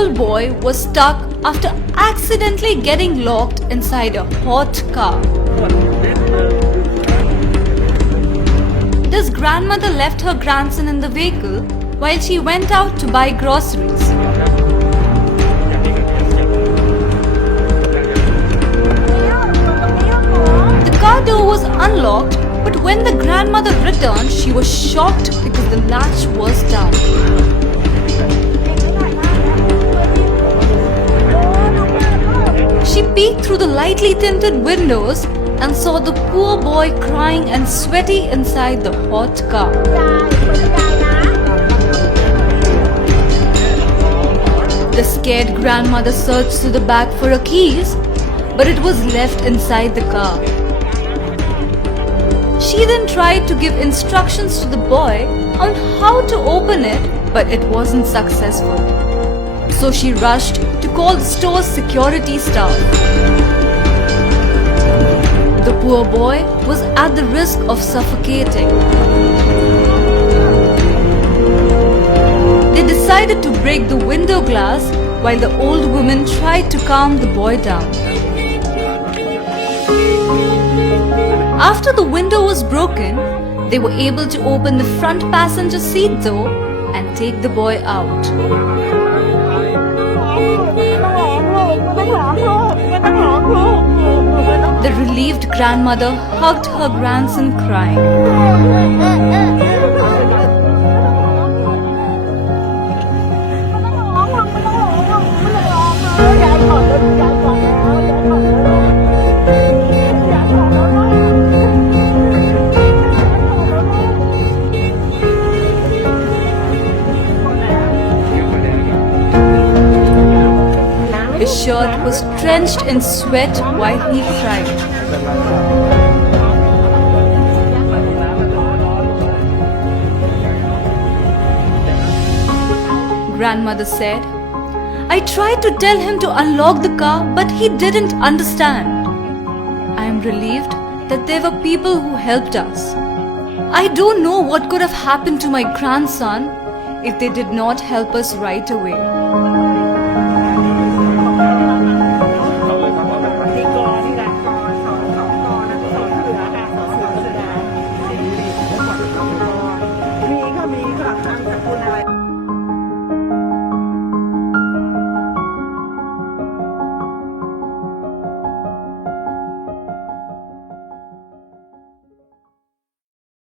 2-year-old boy was stuck after accidentally getting locked inside a hot car. This grandmother left her grandson in the vehicle while she went out to buy groceries. The car door was unlocked, but when the grandmother returned, she was shocked because the latch was down. She peeked through the lightly tinted windows and saw the poor boy crying and sweaty inside the hot car. The scared grandmother searched through the bag for her keys, but it was left inside the car. She then tried to give instructions to the boy on how to open it, but it wasn't successful. So she rushed to call the store's security staff. The poor boy was at the risk of suffocating. They decided to break the window glass while the old woman tried to calm the boy down. After the window was broken, they were able to open the front passenger seat door and take the boy out. The relieved grandmother hugged her grandson crying. His shirt was drenched in sweat while he cried. Grandmother said, "I tried to tell him to unlock the car, but he didn't understand. I am relieved that there were people who helped us. I don't know what could have happened to my grandson if they did not help us right away."